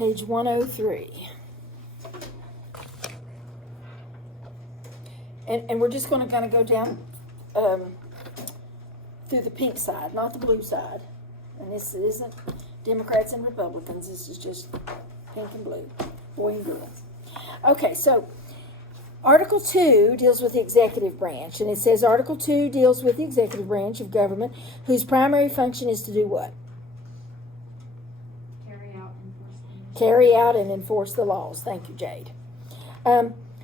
Page 103. And we're just going to kind of go down through the pink side, not the blue side. And this isn't Democrats and Republicans. This is just pink and blue, boy and girl. Okay, so Article 2 deals with the executive branch. And it says Article 2 deals with the executive branch of government whose primary function is to do what? Carry out and enforce the laws. Thank you, Jade.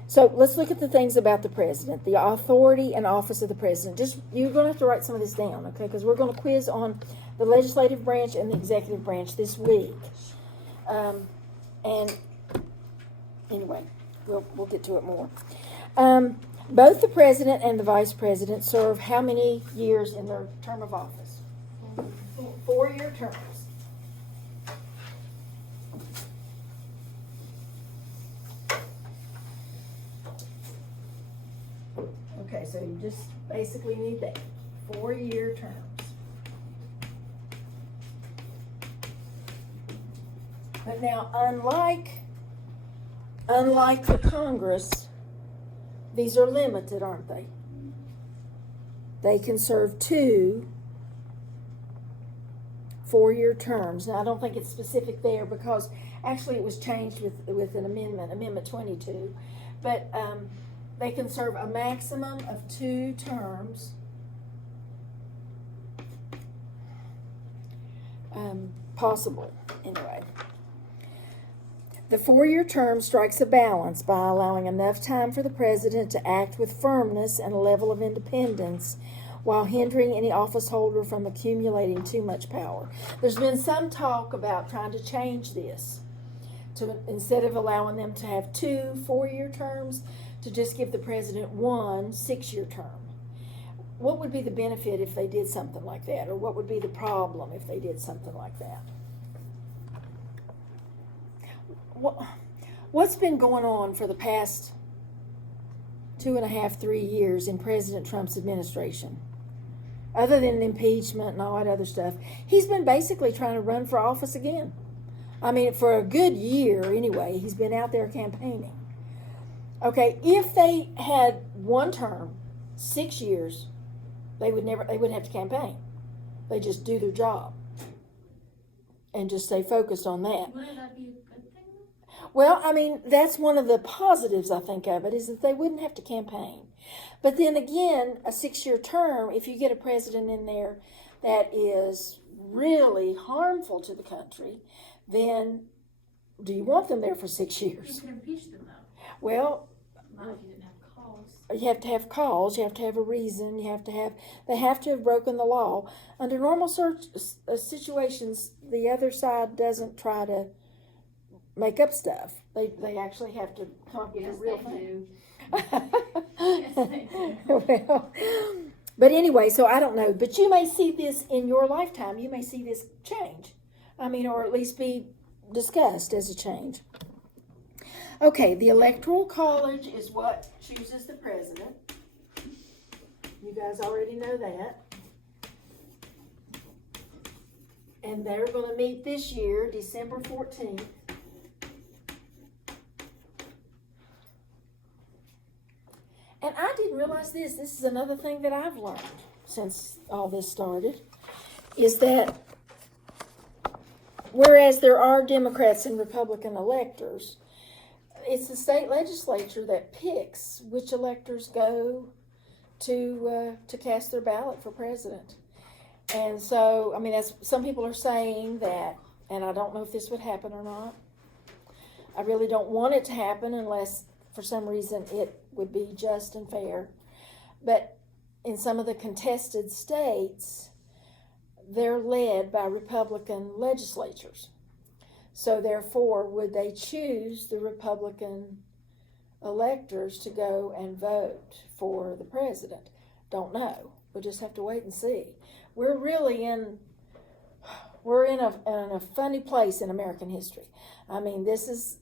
So let's look at the things about the president, the authority and office of the president. Just you're going to have to write some of this down, okay? Because we're going to quiz on the legislative branch and the executive branch this week. And anyway, we'll get to it more. Both the president and the vice president serve how many years in their term of office? 4-year terms. Okay, so you just basically need that. 4-year terms. But now, unlike the Congress, these are limited, aren't they? They can serve 2 4-year terms. Now, I don't think it's specific there because actually it was changed with an amendment, Amendment 22. But they can serve a maximum of 2 terms. Possible, anyway. The 4-year term strikes a balance by allowing enough time for the president to act with firmness and a level of independence while hindering any office holder from accumulating too much power. There's been some talk about trying to change this to, instead of allowing them to have 2 4-year terms, to just give the president 1 6-year term. What would be the benefit if they did something like that? Or what would be the problem if they did something like that? What's been going on for the past 2.5, 3 years in President Trump's administration? Other than impeachment and all that other stuff, he's been basically trying to run for office again. I mean, for a good year anyway, he's been out there campaigning. Okay, if they had 1 term, 6 years, they wouldn't have to campaign. They just do their job and just stay focused on that. Wouldn't that be a good thing? Well, I mean, that's one of the positives, I think, of it, is that they wouldn't have to campaign. But then again, a 6-year term, if you get a president in there that is really harmful to the country, then do you want them there for 6 years? You can impeach them, though. Well, not if you didn't have cause. You have to have cause, you have to have a reason, they have to have broken the law. Under normal situations, the other side doesn't try to make up stuff. They actually have to come up with a real thing. Yes, they do. Well, but anyway, so I don't know. But you may see this in your lifetime. You may see this change. I mean, or at least be discussed as a change. Okay, the Electoral College is what chooses the president. You guys already know that. And they're going to meet this year, December 14th. And I didn't realize this. This is another thing that I've learned since all this started, is that whereas there are Democrats and Republican electors, it's the state legislature that picks which electors go to cast their ballot for president. And so, I mean, as some people are saying that, and I don't know if this would happen or not. I really don't want it to happen unless, for some reason, it would be just and fair. But in some of the contested states, they're led by Republican legislatures. So therefore, would they choose the Republican electors to go and vote for the president? Don't know. We'll just have to wait and see. We're really in a funny place in American history. I mean, this is,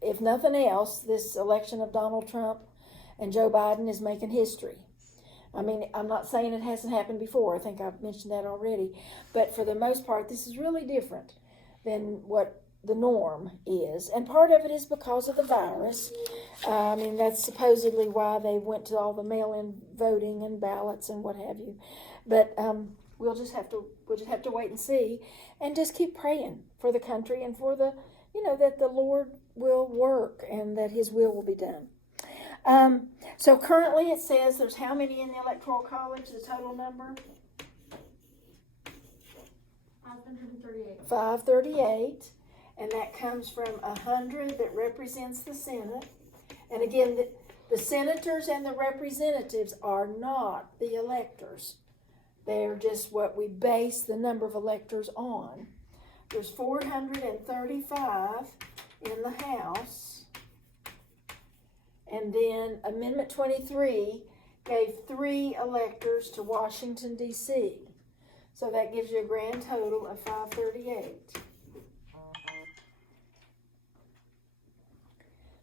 if nothing else, this election of Donald Trump and Joe Biden is making history. I mean, I'm not saying it hasn't happened before. I think I've mentioned that already. But for the most part, this is really different than what the norm is, and part of it is because of the virus. I mean, that's supposedly why they went to all the mail-in voting and ballots and what have you. But we'll just have to wait and see, and just keep praying for the country and for the, that the Lord will work and that His will be done. So currently it says there's how many in the Electoral College, the total number? 538. 538, and that comes from 100 that represents the Senate. And again, the senators and the representatives are not the electors. They're just what we base the number of electors on. There's 435 in the House. And then Amendment 23 gave 3 electors to Washington, D.C. So that gives you a grand total of 538.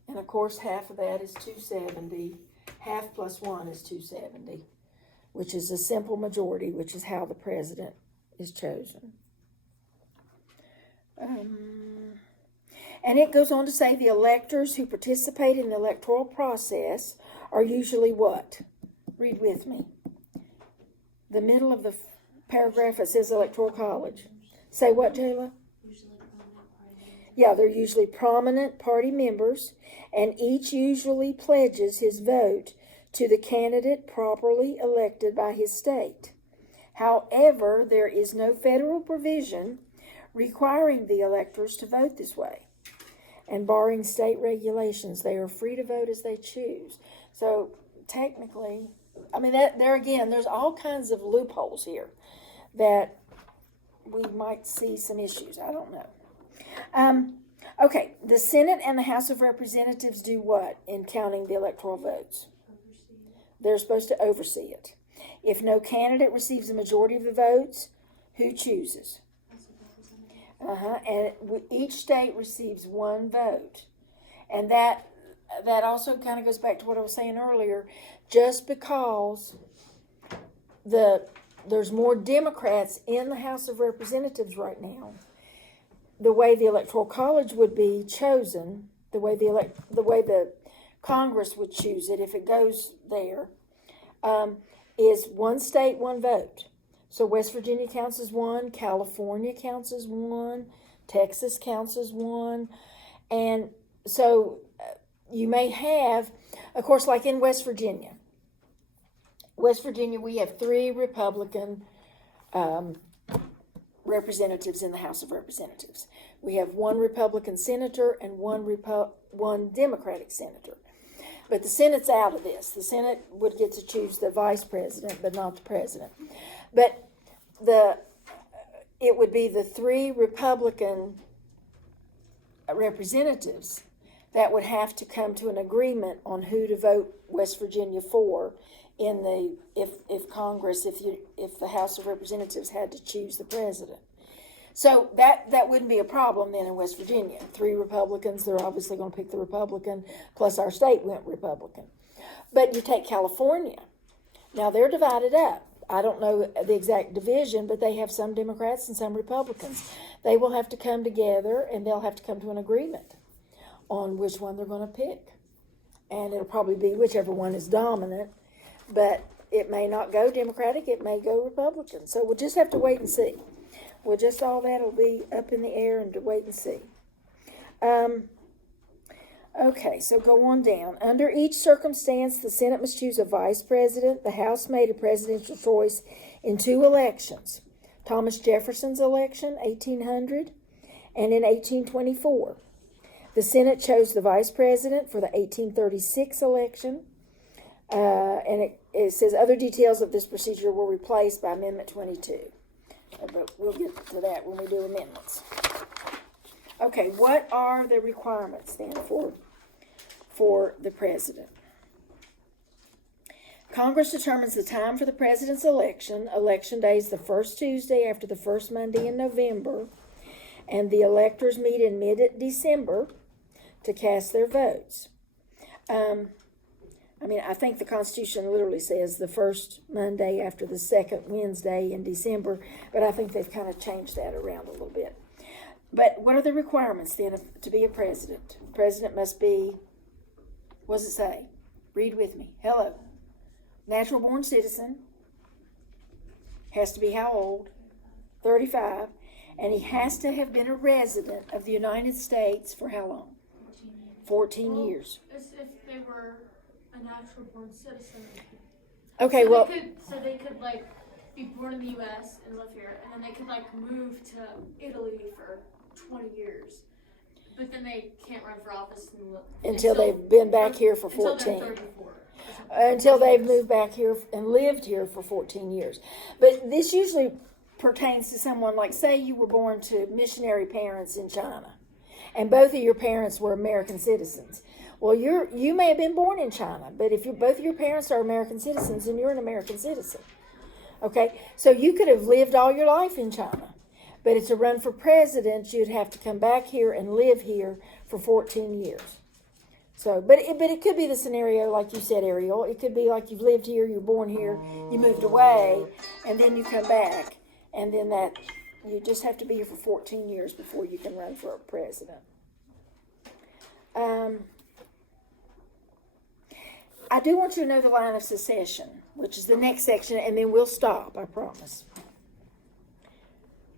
And of course, half of that is 270. Half plus 1 is 270, which is a simple majority, which is how the president is chosen. And it goes on to say the electors who participate in the electoral process are usually what? Read with me. The middle of the paragraph, it says Electoral College. Say what, Jayla? Usually prominent party. Yeah, they're usually prominent party members, and each usually pledges his vote to the candidate properly elected by his state. However, there is no federal provision requiring the electors to vote this way. And barring state regulations, they are free to vote as they choose. So technically, I mean, there again, there's all kinds of loopholes here that we might see some issues. I don't know. Okay, the Senate and the House of Representatives do what in counting the electoral votes? Oversee. They're supposed to oversee it. If no candidate receives a majority of the votes, who chooses? House of Representatives. And each state receives 1 vote. And that also kind of goes back to what I was saying earlier. Just because there's more Democrats in the House of Representatives right now, the way the Electoral College would be chosen, the way the Congress would choose it if it goes there, is 1 state, 1 vote. So West Virginia counts as 1, California counts as 1, Texas counts as 1, and so you may have, of course, like in West Virginia, we have 3 Republican representatives in the House of Representatives. We have 1 Republican senator and 1 Democratic senator. But the Senate's out of this. The Senate would get to choose the vice president, but not the president. But it would be the 3 Republican representatives that would have to come to an agreement on who to vote West Virginia for if Congress, if the House of Representatives had to choose the president. So that wouldn't be a problem then in West Virginia. 3 Republicans, they're obviously going to pick the Republican, plus our state went Republican. But you take California. Now they're divided up. I don't know the exact division, but they have some Democrats and some Republicans. They will have to come together and they'll have to come to an agreement on which one they're going to pick. And it'll probably be whichever one is dominant, but it may not go Democratic, it may go Republican. So we'll just have to wait and see. Well, just all that will be up in the air and to wait and see. Okay, so go on down. Under each circumstance, the Senate must choose a vice president. The House made a presidential choice in 2 elections. Thomas Jefferson's election, 1800, and in 1824. The Senate chose the vice president for the 1836 election. And it says other details of this procedure were replaced by Amendment 22. But we'll get to that when we do amendments. Okay, what are the requirements then for the president? Congress determines the time for the president's election. Election day is the first Tuesday after the first Monday in November. And the electors meet in mid-December to cast their votes. I think the Constitution literally says the first Monday after the second Wednesday in December, but I think they've kind of changed that around a little bit. But what are the requirements then to be a president? President must be, what does it say? Read with me. Hello. Natural born citizen. Has to be how old? 35. And he has to have been a resident of the United States for how long? 14 years. As if they were a natural born citizen. Okay, so well, they could like be born in the U.S. and live here, and then they could like move to Italy for 20 years, but then they can't run for office until they've been back here for 14. Until they're 34. Until they've moved back here and lived here for 14 years. But this usually pertains to someone like, say you were born to missionary parents in China, and both of your parents were American citizens. Well, you may have been born in China, but if both of your parents are American citizens, then you're an American citizen. Okay, so you could have lived all your life in China, but to run for president, you'd have to come back here and live here for 14 years. So, but it could be the scenario like you said, Ariel. It could be like you've lived here, you're born here, you moved away, and then you come back, and then that you just have to be here for 14 years before you can run for a president. I do want you to know the line of succession, which is the next section, and then we'll stop, I promise.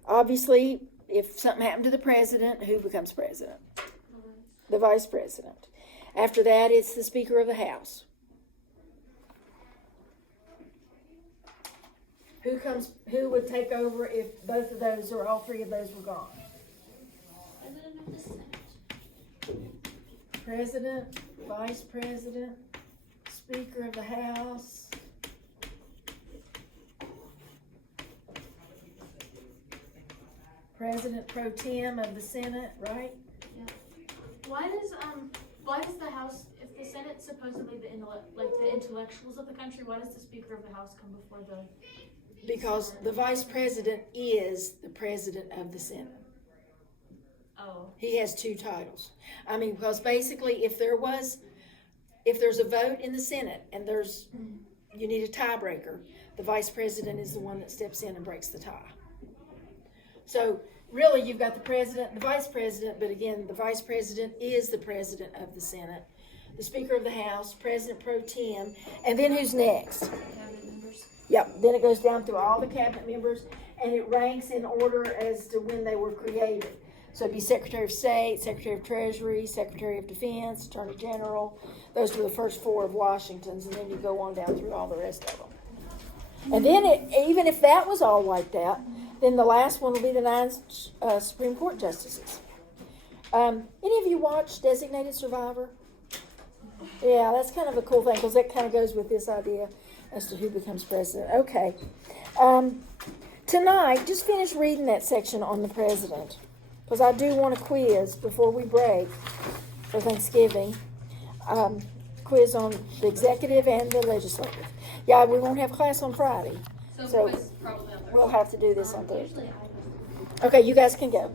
Obviously, if something happened to the president, who becomes president? The vice president. After that, it's the Speaker of the House. Who would take over if both of those or all three of those were gone? President of the Senate. President, vice president, Speaker of the House. President pro tem of the Senate, right? Yeah. Why does the House, if the Senate's supposedly the intellectuals of the country, why does the Speaker of the House come before the? Because the vice president is the president of the Senate. Oh. He has two titles. I mean, because basically if there's a vote in the Senate and you need a tiebreaker, the vice president is the one that steps in and breaks the tie. So really you've got the president, the vice president, but again, the vice president is the president of the Senate, the Speaker of the House, President pro tem, and then who's next? Cabinet members. Yep, then it goes down through all the cabinet members, and it ranks in order as to when they were created. So it'd be Secretary of State, Secretary of Treasury, Secretary of Defense, Attorney General. Those were the first four of Washington's, and then you go on down through all the rest of them. And then even if that was all wiped out, then the last one will be the 9 Supreme Court justices. Any of you watch Designated Survivor? Yeah, that's kind of a cool thing because that kind of goes with this idea as to who becomes president. Okay. Tonight, just finish reading that section on the president because I do want a quiz before we break for Thanksgiving. Quiz on the executive and the legislative. Yeah, we won't have class on Friday. So quiz probably on Thursday. We'll have to do this on Thursday. Usually I Okay, you guys can go.